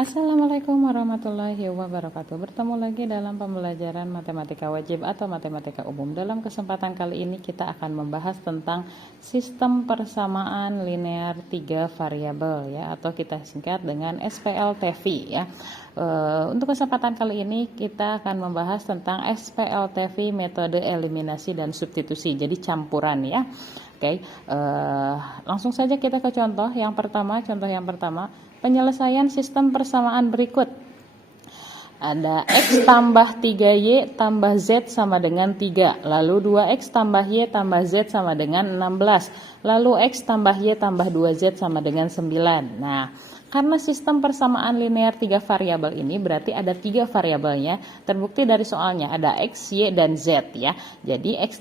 Assalamualaikum warahmatullahi wabarakatuh. Bertemu lagi dalam pembelajaran matematika wajib atau matematika umum. Dalam kesempatan kali ini kita akan membahas tentang sistem persamaan linear 3 variabel ya, atau kita singkat dengan SPLTV ya. Untuk kesempatan kali ini kita akan membahas tentang SPLTV, metode eliminasi dan substitusi. Jadi campuran ya. Oke, langsung saja kita ke contoh yang pertama. Contoh yang pertama, penyelesaian sistem persamaan berikut. Ada X tambah 3Y tambah Z sama dengan 3. Lalu 2X tambah Y tambah Z sama dengan 16. Lalu X tambah Y tambah 2Z sama dengan 9. Nah, karena sistem persamaan linear 3 variabel ini berarti ada 3 variabelnya. Terbukti dari soalnya ada X, Y, dan Z ya. Jadi X,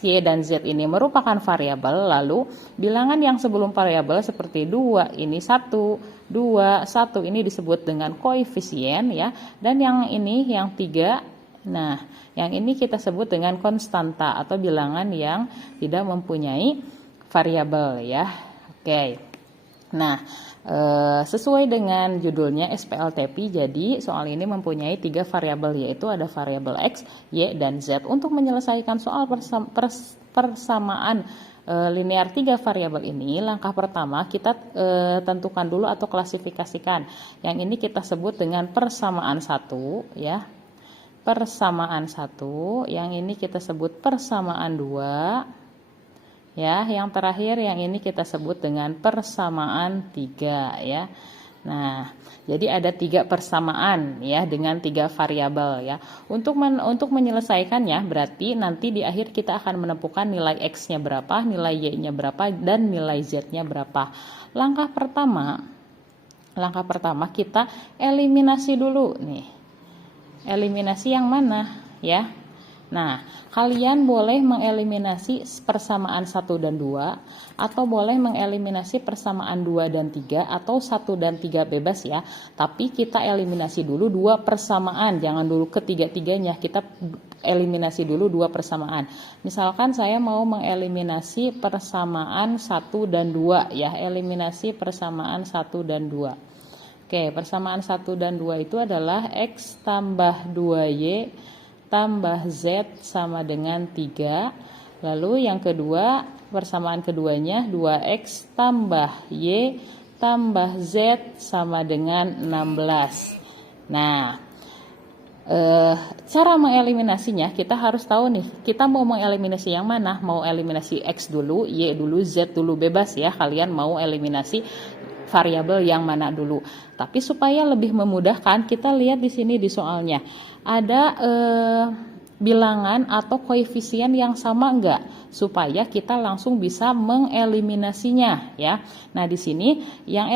Y, dan Z ini merupakan variabel. Lalu bilangan yang sebelum variabel seperti 2 ini 1, 2, 1 ini disebut dengan koefisien ya. Dan yang ini yang 3, nah yang ini kita sebut dengan konstanta atau bilangan yang tidak mempunyai variabel ya. Oke. Nah, sesuai dengan judulnya SPLTP, jadi soal ini mempunyai 3 variabel, yaitu ada variabel X, Y, dan Z. Untuk menyelesaikan soal persamaan linear 3 variabel ini, langkah pertama kita tentukan dulu atau klasifikasikan. Yang ini kita sebut dengan persamaan 1 ya. Persamaan 1, yang ini kita sebut persamaan 2. Ya, yang terakhir yang ini kita sebut dengan persamaan 3 ya. Nah, jadi ada 3 persamaan ya dengan 3 variabel ya. Untuk menyelesaikannya berarti nanti di akhir kita akan menemukan nilai X-nya berapa, nilai Y-nya berapa, dan nilai Z-nya berapa. Langkah pertama kita eliminasi dulu nih. Eliminasi yang mana ya? Nah, kalian boleh mengeliminasi persamaan 1 dan 2, atau boleh mengeliminasi persamaan 2 dan 3, atau 1 dan 3 bebas ya. Tapi kita eliminasi dulu 2 persamaan, jangan dulu ketiga-tiganya, kita eliminasi dulu 2 persamaan. Misalkan saya mau mengeliminasi persamaan 1 dan 2 ya, eliminasi persamaan 1 dan 2. Oke, persamaan 1 dan 2 itu adalah X tambah 2Y tambah Z sama dengan 3. Lalu yang kedua, persamaan keduanya 2X tambah Y tambah Z sama dengan 16. Nah, cara mengeliminasinya kita harus tahu nih, kita mau mengeliminasi yang mana? Mau eliminasi X dulu, Y dulu, Z dulu, bebas ya. Kalian mau eliminasi variabel yang mana dulu. Tapi supaya lebih memudahkan, kita lihat di sini di soalnya. Ada bilangan atau koefisien yang sama enggak? Supaya kita langsung bisa mengeliminasinya ya. Nah, di sini yang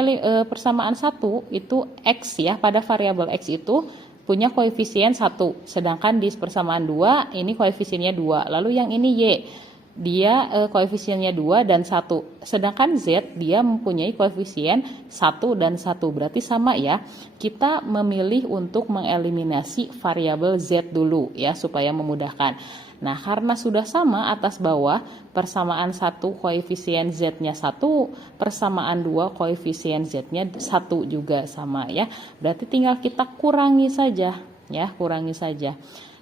persamaan 1 itu X ya, pada variabel X itu punya koefisien 1. Sedangkan di persamaan 2 ini koefisiennya 2. Lalu yang ini Y, dia koefisiennya 2 dan 1. Sedangkan Z dia mempunyai koefisien 1 dan 1. Berarti sama ya. Kita memilih untuk mengeliminasi variabel Z dulu ya, supaya memudahkan. Nah, karena sudah sama atas bawah, persamaan 1 koefisien Z-nya 1, persamaan 2 koefisien Z-nya 1 juga sama ya. Berarti tinggal kita kurangi saja ya, kurangi saja.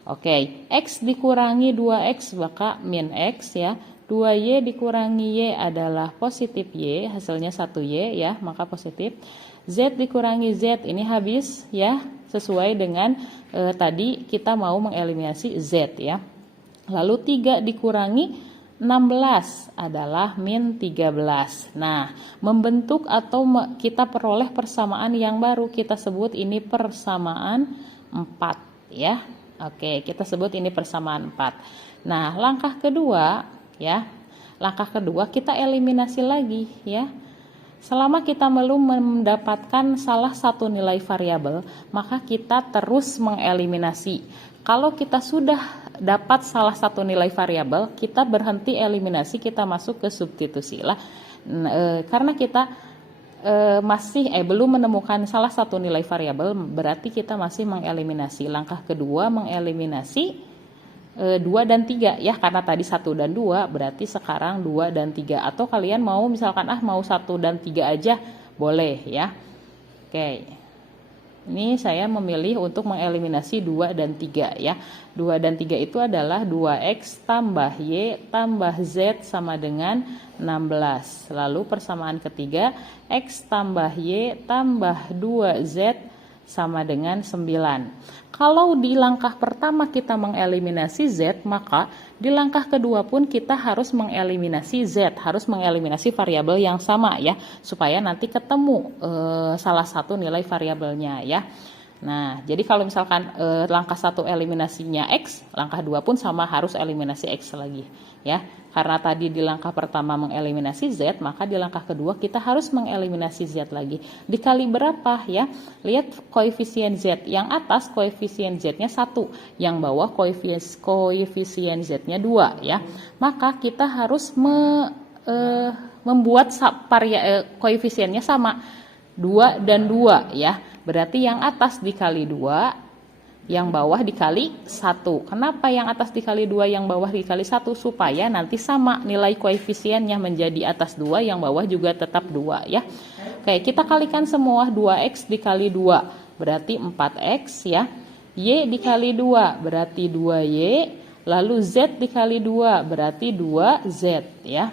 Oke, X dikurangi 2X maka min X ya. 2Y dikurangi Y adalah positif Y, hasilnya 1Y ya, maka positif. Z dikurangi Z, ini habis ya, sesuai dengan tadi kita mau mengeliminasi Z ya. Lalu 3 dikurangi 16 adalah min 13. Nah, membentuk atau kita peroleh persamaan yang baru, kita sebut ini persamaan 4 ya. Oke, kita sebut ini persamaan 4. Nah, langkah kedua ya. Langkah kedua kita eliminasi lagi ya. Selama kita belum mendapatkan salah satu nilai variabel, maka kita terus mengeliminasi. Kalau kita sudah dapat salah satu nilai variabel, kita berhenti eliminasi, kita masuk ke substitusi lah. Karena kita belum menemukan salah satu nilai variabel, berarti kita masih mengeliminasi. Langkah kedua mengeliminasi 2 dan 3 ya, karena tadi 1 dan 2 berarti sekarang 2 dan 3. Atau kalian mau misalkan mau 1 dan 3 aja boleh ya. Oke. Ini saya memilih untuk mengeliminasi 2 dan 3 ya. 2 dan 3 itu adalah 2x tambah y tambah z sama dengan 16. Lalu persamaan ketiga, x tambah y tambah 2z sama dengan 9. Kalau di langkah pertama kita mengeliminasi z, maka di langkah kedua pun kita harus mengeliminasi z, harus mengeliminasi variabel yang sama ya, supaya nanti ketemu salah satu nilai variabelnya ya. Nah, jadi kalau misalkan langkah 1 eliminasinya x, langkah 2 pun sama harus eliminasi x lagi ya. Karena tadi di langkah pertama mengeliminasi z, maka di langkah kedua kita harus mengeliminasi z lagi. Dikali berapa ya? Lihat koefisien z. Yang atas koefisien z-nya 1, yang bawah koefisien z-nya 2 ya. Maka kita harus membuat koefisiennya sama, 2 dan 2 ya. Berarti yang atas dikali 2, yang bawah dikali 1. Kenapa yang atas dikali 2, yang bawah dikali 1? Supaya nanti sama nilai koefisiennya, menjadi atas 2, yang bawah juga tetap 2 ya. Oke, kita kalikan semua. 2x dikali 2 berarti 4x ya. Y dikali 2 berarti 2y. Lalu z dikali 2 berarti 2z ya.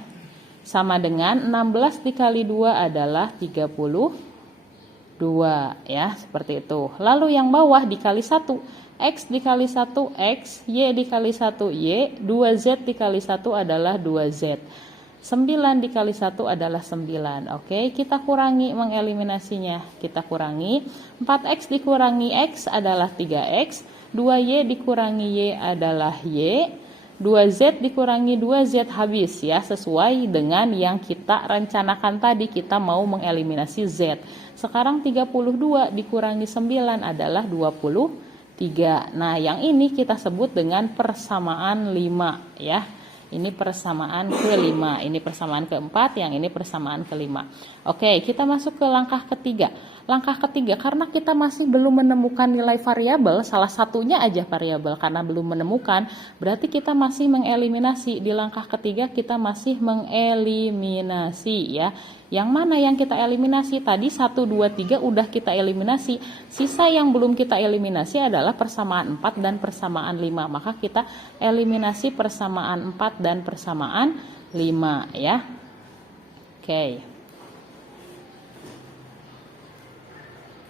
Sama dengan 16 dikali 2 adalah 32 ya, seperti itu. Lalu yang bawah dikali 1, x dikali 1 x, y dikali 1 y, 2z dikali 1 adalah 2z. 9 dikali 1 adalah 9. Oke, kita kurangi mengeliminasinya. Kita kurangi, 4x dikurangi x adalah 3x, 2y dikurangi y adalah y, 2z dikurangi 2z habis ya, sesuai dengan yang kita rencanakan tadi, kita mau mengeliminasi z. Sekarang 32 dikurangi 9 adalah 23. Nah, yang ini kita sebut dengan persamaan 5 ya. Ini persamaan ke-5, ini persamaan ke-4, yang ini persamaan ke-5. Oke, kita masuk ke langkah ketiga. Langkah ketiga, karena kita masih belum menemukan nilai variabel, salah satunya aja variabel, karena belum menemukan, berarti kita masih mengeliminasi. Di langkah ketiga kita masih mengeliminasi ya. Yang mana yang kita eliminasi? Tadi 1, 2, 3 udah kita eliminasi. Sisa yang belum kita eliminasi adalah persamaan 4 dan persamaan 5. Maka kita eliminasi persamaan 4 dan persamaan 5 ya. Oke.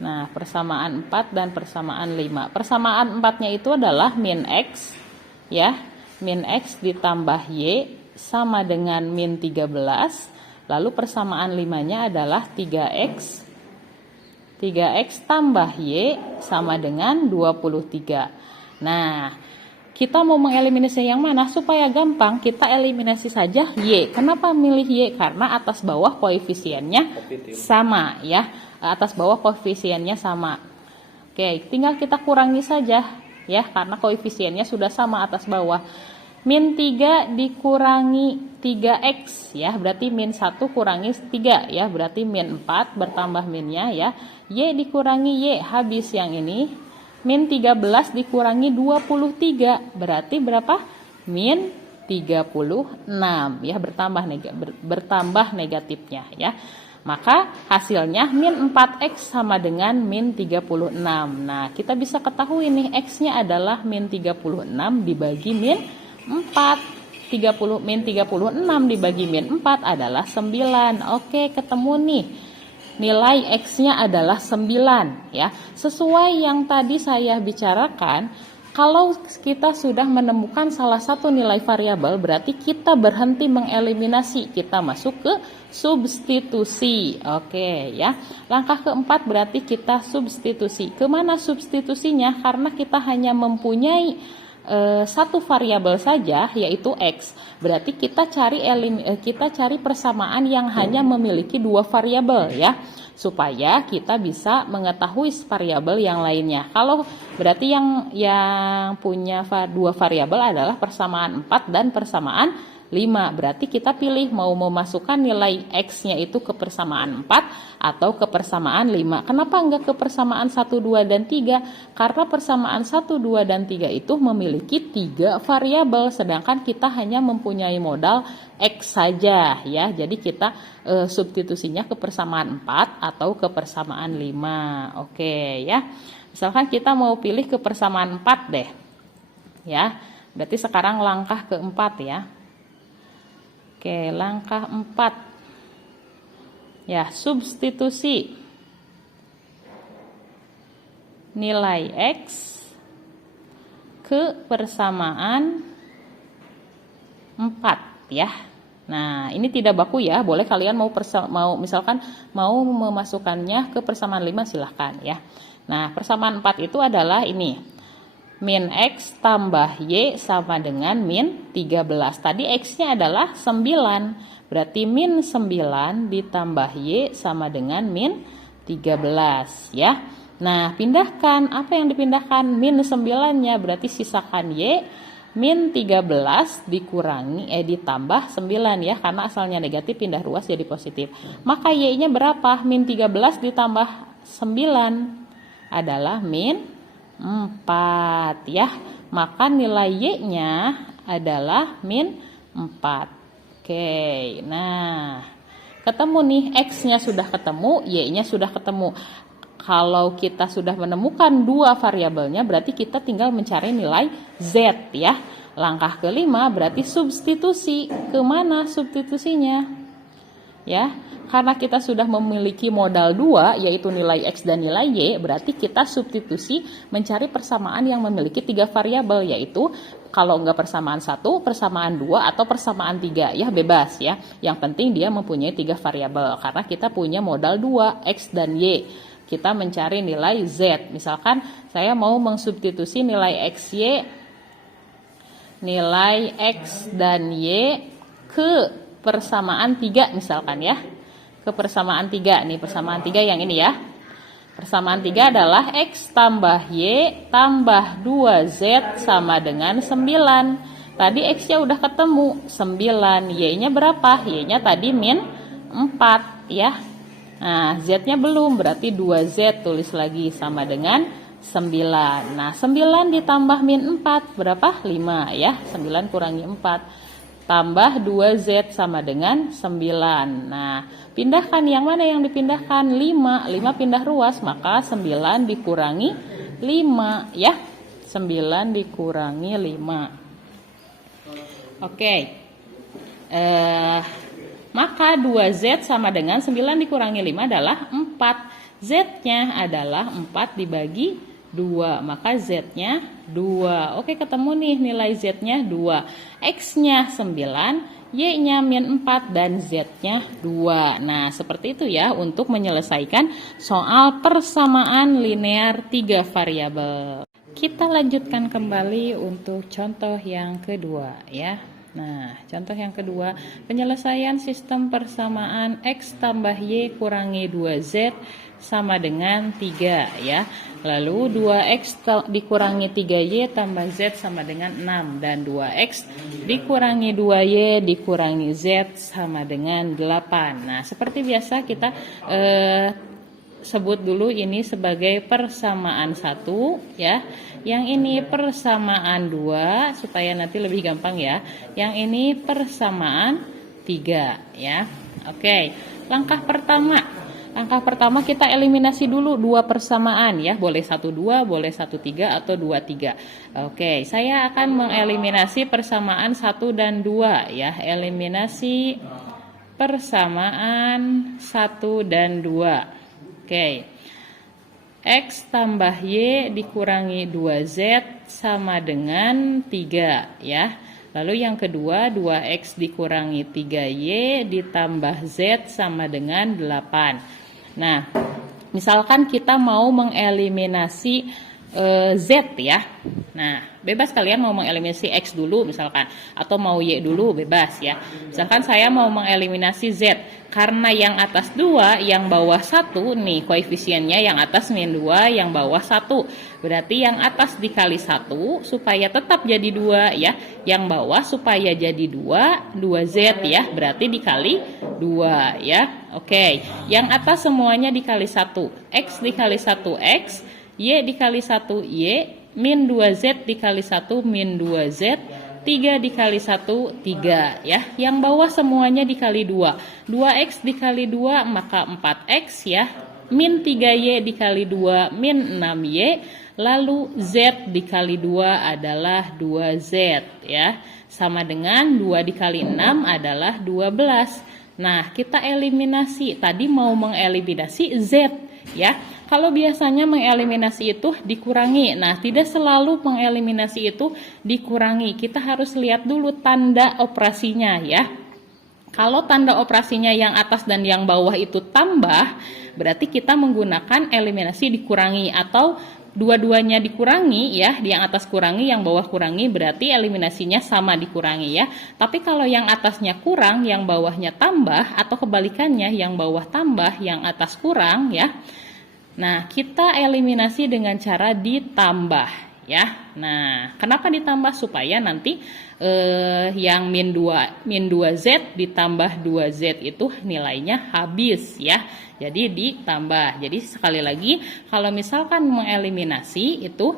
Nah, persamaan 4 dan persamaan 5. Persamaan 4-nya itu adalah min x ya. Min x ditambah y sama dengan min 13. Lalu persamaan 5-nya adalah 3x. 3x tambah y sama dengan 23. Nah, kita mau mengeliminasi yang mana? Supaya gampang, kita eliminasi saja y. Kenapa milih y? Karena atas bawah koefisiennya sama ya. Atas bawah koefisiennya sama. Oke, tinggal kita kurangi saja ya, karena koefisiennya sudah sama atas bawah. Min 3 dikurangi 3x ya, berarti min 1 kurangi 3 ya, berarti min 4 bertambah minnya ya. Y dikurangi y, habis yang ini. Min 13 dikurangi 23, berarti berapa? Min 36 ya, bertambah negatifnya ya. Maka hasilnya min 4x sama dengan min 36. Nah, kita bisa ketahui nih, x-nya adalah min 36 dibagi min 4. Min 36 dibagi min 4 adalah 9. Oke, ketemu nih. Nilai x-nya adalah 9 ya. Sesuai yang tadi saya bicarakan, kalau kita sudah menemukan salah satu nilai variabel, berarti kita berhenti mengeliminasi, kita masuk ke substitusi. Oke ya. Langkah keempat berarti kita substitusi. Kemana substitusinya? Karena kita hanya mempunyai satu variabel saja, yaitu x. Berarti kita cari persamaan yang hanya memiliki 2 variabel ya, supaya kita bisa mengetahui variabel yang lainnya. Kalau berarti yang punya 2 variabel adalah persamaan 4 dan persamaan 5. Berarti kita pilih mau memasukkan nilai X-nya itu ke persamaan 4 atau ke persamaan 5. Kenapa enggak ke persamaan 1, 2, dan 3? Karena persamaan 1, 2, dan 3 itu memiliki 3 variabel, sedangkan kita hanya mempunyai modal X saja ya. Jadi kita substitusinya ke persamaan 4 atau ke persamaan 5. Oke ya. Misalkan kita mau pilih ke persamaan 4 deh. Ya. Berarti sekarang langkah keempat ya. Oke, langkah 4. Ya, substitusi nilai X ke persamaan 4 ya. Nah, ini tidak baku ya. Boleh kalian mau misalkan mau memasukkannya ke persamaan 5 silahkan ya. Nah, persamaan 4 itu adalah ini. Min X tambah Y sama dengan min 13. Tadi X-nya adalah 9. Berarti min 9 ditambah Y sama dengan min 13 ya. Nah, pindahkan. Apa yang dipindahkan? Min 9-nya, berarti sisakan Y. Min 13 dikurangi ditambah 9 ya, karena asalnya negatif pindah ruas jadi positif. Maka Y-nya berapa? Min 13 ditambah 9 adalah min 4 ya. Maka nilai Y-nya adalah min 4. Oke, nah ketemu nih, X-nya sudah ketemu, Y-nya sudah ketemu. Kalau kita sudah menemukan dua variabelnya, berarti kita tinggal mencari nilai Z ya. Langkah kelima berarti substitusi. Kemana substitusinya? Ya, karena kita sudah memiliki modal 2, yaitu nilai X dan nilai Y, berarti kita substitusi mencari persamaan yang memiliki 3 variabel, yaitu kalau enggak persamaan 1, persamaan 2, atau persamaan 3 ya, bebas ya. Yang penting dia mempunyai 3 variabel, karena kita punya modal 2, X dan Y. Kita mencari nilai Z. Misalkan saya mau mensubstitusi nilai nilai X dan Y ke persamaan 3 misalkan ya. Ke persamaan 3 nih, persamaan 3 yang ini ya. Persamaan 3 adalah X tambah Y tambah 2Z sama dengan 9. Tadi X-nya udah ketemu 9, Y-nya berapa? Y-nya tadi min 4 ya. Nah, Z-nya belum, berarti 2Z, tulis lagi sama dengan 9. Nah, 9 ditambah min 4, berapa? 5 ya, 9 kurangi 4. Tambah 2Z sama dengan 9. Nah, pindahkan, yang mana yang dipindahkan? 5 pindah ruas, maka 9 dikurangi 5 ya. 9 dikurangi 5. Oke. Maka 2Z sama dengan 9 dikurangi 5 adalah 4. Z-nya adalah 4 dibagi 2. Maka Z-nya 2. Oke, ketemu nih nilai Z-nya 2. X-nya 9, Y-nya min 4, dan Z-nya 2. Nah, seperti itu ya untuk menyelesaikan soal persamaan linear 3 variabel. Kita lanjutkan kembali untuk contoh yang kedua ya. Nah, contoh yang kedua, penyelesaian sistem persamaan X tambah Y kurangi 2Z sama dengan 3 ya. Lalu 2X dikurangi 3Y tambah Z sama dengan 6. Dan 2X dikurangi 2Y dikurangi Z sama dengan 8. Nah, seperti biasa kita sebut dulu ini sebagai persamaan 1 ya. Yang ini persamaan 2 supaya nanti lebih gampang ya. Yang ini persamaan 3 ya. Oke, langkah pertama kita eliminasi dulu dua persamaan ya. Boleh 1 2, boleh 1 3 atau 2 3. Oke, saya akan mengeliminasi persamaan 1 dan 2 ya. Eliminasi persamaan 1 dan 2. Oke. X tambah Y dikurangi 2Z sama dengan 3 ya. Lalu yang kedua 2X dikurangi 3Y ditambah Z sama dengan 8. Nah, misalkan kita mau mengeliminasi Z ya. Nah, bebas kalian mau mengeliminasi X dulu misalkan, atau mau Y dulu, bebas ya. Misalkan saya mau mengeliminasi Z, karena yang atas 2, yang bawah 1 nih, koefisiennya yang atas min 2, yang bawah 1. Berarti yang atas dikali 1 supaya tetap jadi 2 ya. Yang bawah supaya jadi 2Z ya, berarti dikali 2 ya. Oke, yang atas semuanya dikali 1, X dikali 1X, Y dikali 1Y, min 2Z dikali 1 min 2Z, 3 dikali 1 3 ya. Yang bawah semuanya dikali 2, 2X dikali 2 maka 4X ya, min 3Y dikali 2 min 6Y, lalu Z dikali 2 adalah 2Z ya, sama dengan 2 dikali 6 adalah 12. Nah, kita eliminasi, tadi mau mengeliminasi Z ya. Kalau biasanya mengeliminasi itu dikurangi. Nah, tidak selalu mengeliminasi itu dikurangi. Kita harus lihat dulu tanda operasinya ya. Kalau tanda operasinya yang atas dan yang bawah itu tambah, berarti kita menggunakan eliminasi dikurangi, atau dua-duanya dikurangi ya, yang atas kurangi, yang bawah kurangi, berarti eliminasinya sama dikurangi ya. Tapi kalau yang atasnya kurang, yang bawahnya tambah, atau kebalikannya, yang bawah tambah, yang atas kurang ya. Nah, kita eliminasi dengan cara ditambah ya. Nah, kenapa ditambah? Supaya nanti yang min 2Z ditambah 2Z itu nilainya habis ya. Jadi ditambah. Jadi sekali lagi, kalau misalkan mengeliminasi itu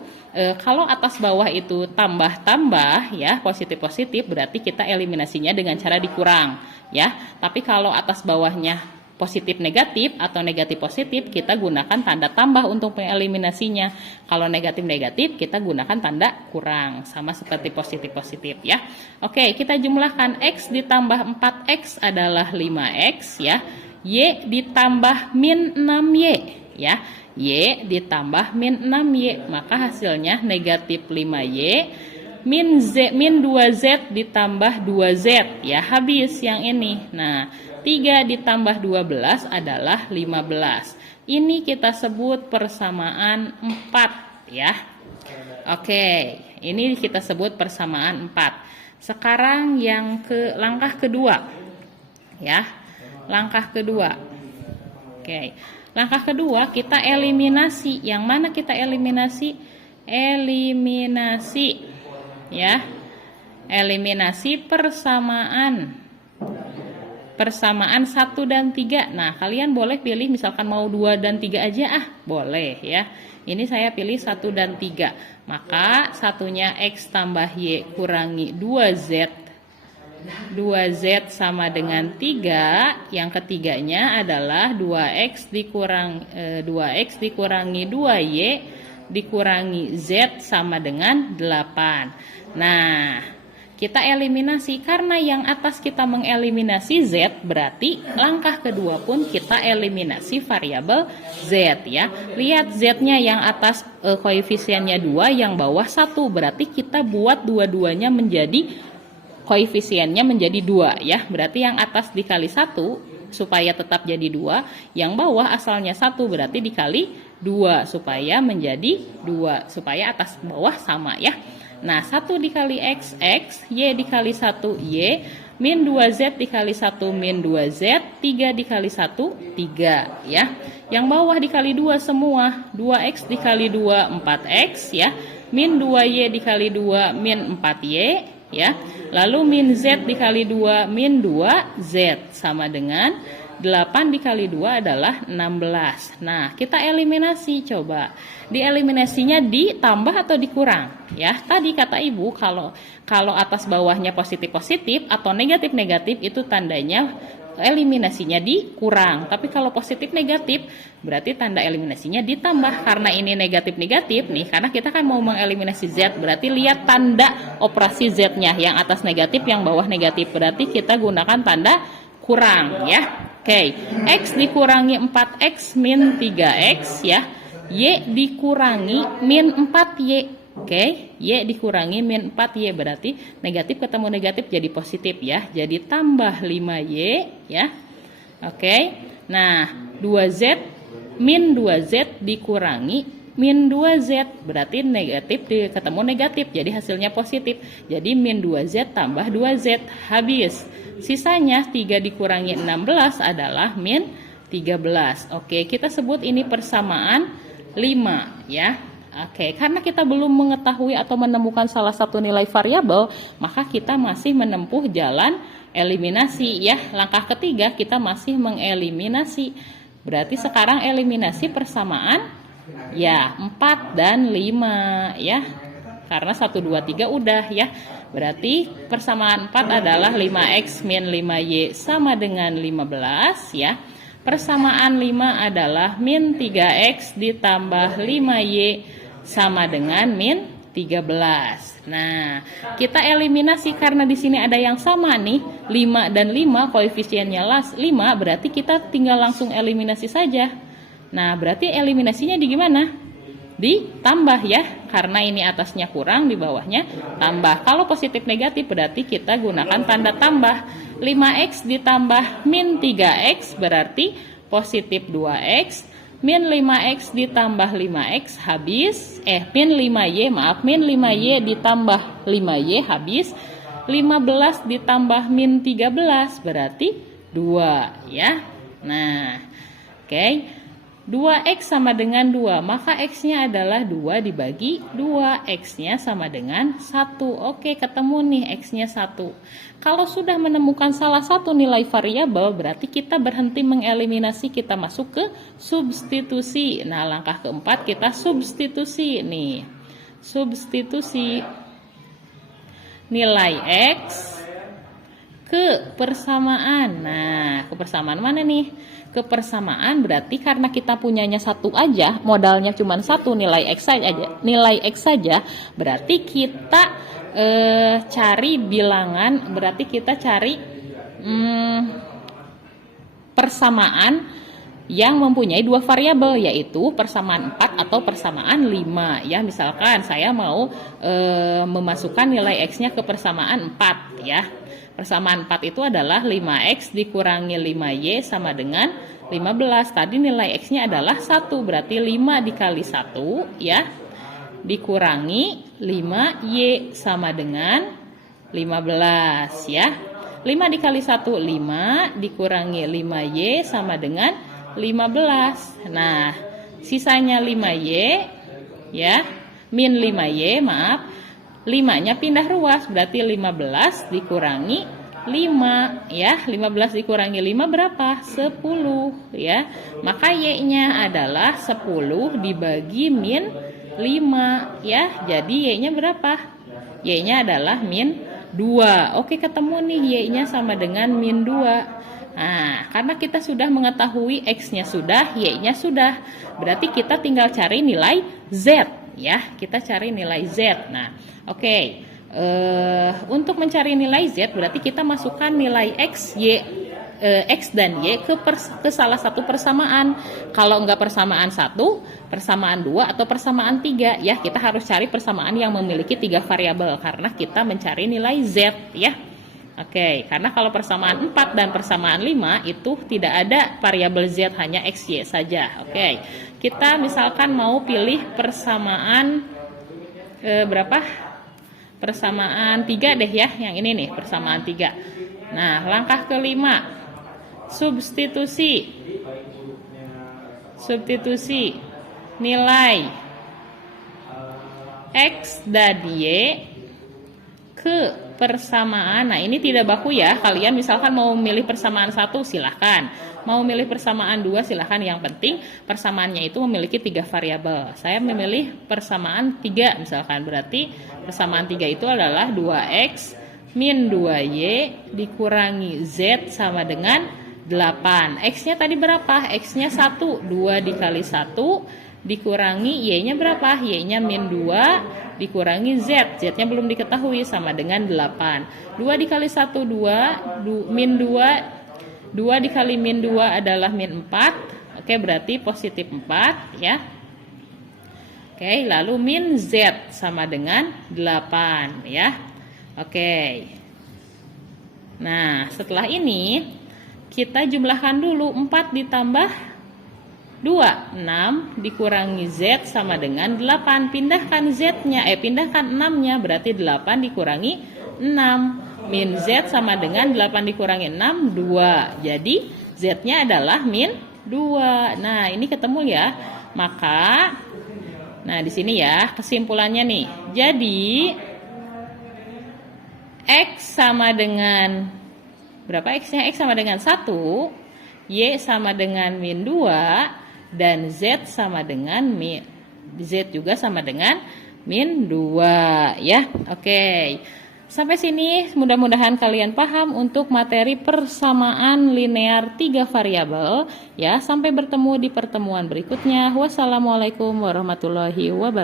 kalau atas bawah itu tambah-tambah ya, positif-positif, berarti kita eliminasinya dengan cara dikurang ya. Tapi kalau atas bawahnya positif negatif atau negatif positif, kita gunakan tanda tambah untuk mengeliminasinya. Kalau negatif negatif, kita gunakan tanda kurang, sama seperti positif positif ya. Oke, kita jumlahkan X ditambah 4X adalah 5X ya. Y ditambah min 6Y ya. Y ditambah min 6Y, maka hasilnya negatif 5Y. Min 2Z ditambah 2Z ya, habis yang ini. Nah, 3 ditambah 12 adalah 15. Ini kita sebut persamaan 4 ya. Oke, ini kita sebut persamaan 4. Sekarang yang ke langkah kedua ya. Langkah kedua. Oke. Langkah kedua kita eliminasi. Yang mana kita eliminasi? Eliminasi ya. Eliminasi persamaan 1 dan 3. Nah, kalian boleh pilih misalkan mau 2 dan 3 aja boleh ya. Ini saya pilih 1 dan 3. Maka satunya X tambah Y kurangi 2Z. 2Z sama dengan 3. Yang ketiganya adalah 2X dikurangi 2Y dikurangi Z sama dengan 8. Nah, kita eliminasi, karena yang atas kita mengeliminasi Z, berarti langkah kedua pun kita eliminasi variabel Z ya. Lihat Z-nya yang atas koefisiennya 2, yang bawah 1, berarti kita buat dua-duanya menjadi koefisiennya menjadi 2 ya. Berarti yang atas dikali 1 supaya tetap jadi 2, yang bawah asalnya 1 berarti dikali 2 supaya menjadi 2, supaya atas bawah sama ya. Nah, 1 dikali X, X, Y dikali 1, Y, min 2Z dikali 1, min 2Z, 3 dikali 1, 3 ya. Yang bawah dikali 2 semua, 2X dikali 2, 4X ya, min 2Y dikali 2, min 4Y ya. Lalu min Z dikali 2, min 2Z sama dengan 8 dikali 2 adalah 16. Nah, kita eliminasi, coba. Dieliminasinya ditambah atau dikurang? Ya, tadi kata Ibu kalau atas bawahnya positif-positif atau negatif-negatif itu tandanya eliminasinya dikurang. Tapi kalau positif-negatif berarti tanda eliminasinya ditambah. Karena ini negatif-negatif nih, karena kita kan mau mengeliminasi Z, berarti lihat tanda operasi Z-nya, yang atas negatif, yang bawah negatif. Berarti kita gunakan tanda kurang ya. Oke, X dikurangi 4X min 3X ya. Y dikurangi min 4Y. Oke, Y dikurangi min 4Y, berarti negatif ketemu negatif jadi positif ya. Jadi tambah 5Y ya. Oke. Nah, 2Z min 2Z dikurangi min 2Z, berarti negatif ketemu negatif, jadi hasilnya positif. Jadi min 2Z tambah 2Z, habis. Sisanya 3 dikurangi 16 adalah min 13. Oke, kita sebut ini persamaan 5 ya. Oke, karena kita belum mengetahui atau menemukan salah satu nilai variabel, maka kita masih menempuh jalan eliminasi ya. Langkah ketiga kita masih mengeliminasi. Berarti sekarang eliminasi persamaan ya 4 dan 5 ya. Karena 1 2 3 udah ya. Berarti persamaan 4 adalah 5x min 5y sama dengan 15 ya. Persamaan 5 adalah min 3x ditambah 5y sama dengan min 13. Nah, kita eliminasi karena di sini ada yang sama nih, 5 dan 5 koefisiennya 5, berarti kita tinggal langsung eliminasi saja. Nah, berarti eliminasinya di gimana? Ditambah ya, karena ini atasnya kurang, di bawahnya tambah. Kalau positif negatif berarti kita gunakan tanda tambah. 5x ditambah min 3x berarti positif 2x. Min 5x ditambah 5x habis, min 5y, maaf, min 5y ditambah 5y habis, 15 ditambah min 13 berarti 2 ya. Nah, oke. 2x sama dengan 2, maka x-nya adalah 2 dibagi 2, x-nya sama dengan 1. Oke, ketemu nih x-nya 1. Kalau sudah menemukan salah satu nilai variabel, berarti kita berhenti mengeliminasi, kita masuk ke substitusi. Nah, langkah keempat kita substitusi nih. Substitusi nilai x ke persamaan. Nah, ke persamaan mana nih? Ke persamaan berarti karena kita punyanya satu aja, modalnya cuma satu, nilai x saja, berarti kita cari bilangan, berarti kita cari persamaan yang mempunyai dua variabel, yaitu persamaan 4 atau persamaan 5 ya. Misalkan saya mau memasukkan nilai x-nya ke persamaan 4 ya. Persamaan 4 itu adalah 5x dikurangi 5y sama dengan 15. Tadi nilai x-nya adalah 1, berarti 5 dikali 1 ya, dikurangi 5y sama dengan 15 ya. 5 dikali 1, 5, dikurangi 5y sama dengan 15. Nah, sisanya 5y ya, min 5y, maaf. 5-nya pindah ruas, berarti 15 dikurangi 5 ya. 15 dikurangi 5 berapa? 10 ya. Maka y-nya adalah 10 dibagi min 5 ya. Jadi y-nya berapa? Y-nya adalah min 2. Oke, ketemu nih y-nya sama dengan min 2. Nah, karena kita sudah mengetahui x-nya sudah, y-nya sudah, berarti kita tinggal cari nilai z ya. Kita cari nilai z. Nah, oke, untuk mencari nilai z berarti kita masukkan nilai x, x dan y ke salah satu persamaan. Kalau enggak persamaan 1, persamaan 2 atau persamaan 3 ya, kita harus cari persamaan yang memiliki 3 variabel karena kita mencari nilai z ya. Oke, karena kalau persamaan 4 dan persamaan 5 itu tidak ada variabel z, hanya x, y saja. Oke, kita misalkan mau pilih persamaan berapa? Persamaan 3 deh ya, yang ini nih, persamaan 3. Nah, langkah kelima, substitusi. Substitusi nilai x dan y ke persamaan. Nah, ini tidak baku ya. Kalian misalkan mau memilih persamaan 1 silahkan, mau memilih persamaan 2 silahkan. Yang penting persamaannya itu memiliki 3 variabel. Saya memilih persamaan 3 misalkan, berarti persamaan 3 itu adalah 2x min 2y dikurangi z sama dengan 8. X-nya tadi berapa? X-nya 1, 2 dikali 1 dikurangi y-nya berapa? Y-nya min 2 dikurangi z. Z-nya belum diketahui, sama dengan 8. 2 dikali 1, 2, min 2. 2 dikali min 2 adalah min 4. Oke, berarti positif 4 ya. Oke, lalu min z sama dengan 8 ya. Oke. Nah, setelah ini kita jumlahkan dulu 4 ditambah 2. 6 dikurangi Z sama dengan 8. Pindahkan Z-nya, pindahkan 6-nya, berarti 8 dikurangi 6. Min Z sama dengan 8 dikurangi 6, 2. Jadi Z-nya adalah min 2. Nah, ini ketemu ya. Maka, nah di sini ya kesimpulannya nih. Jadi, X sama dengan, berapa X-nya? X sama dengan 1, Y sama dengan min 2, dan Z sama dengan Z juga sama dengan min 2 ya. Oke. Sampai sini mudah-mudahan kalian paham untuk materi persamaan linear 3 variabel ya. Sampai bertemu di pertemuan berikutnya. Wassalamualaikum warahmatullahi wabarakatuh.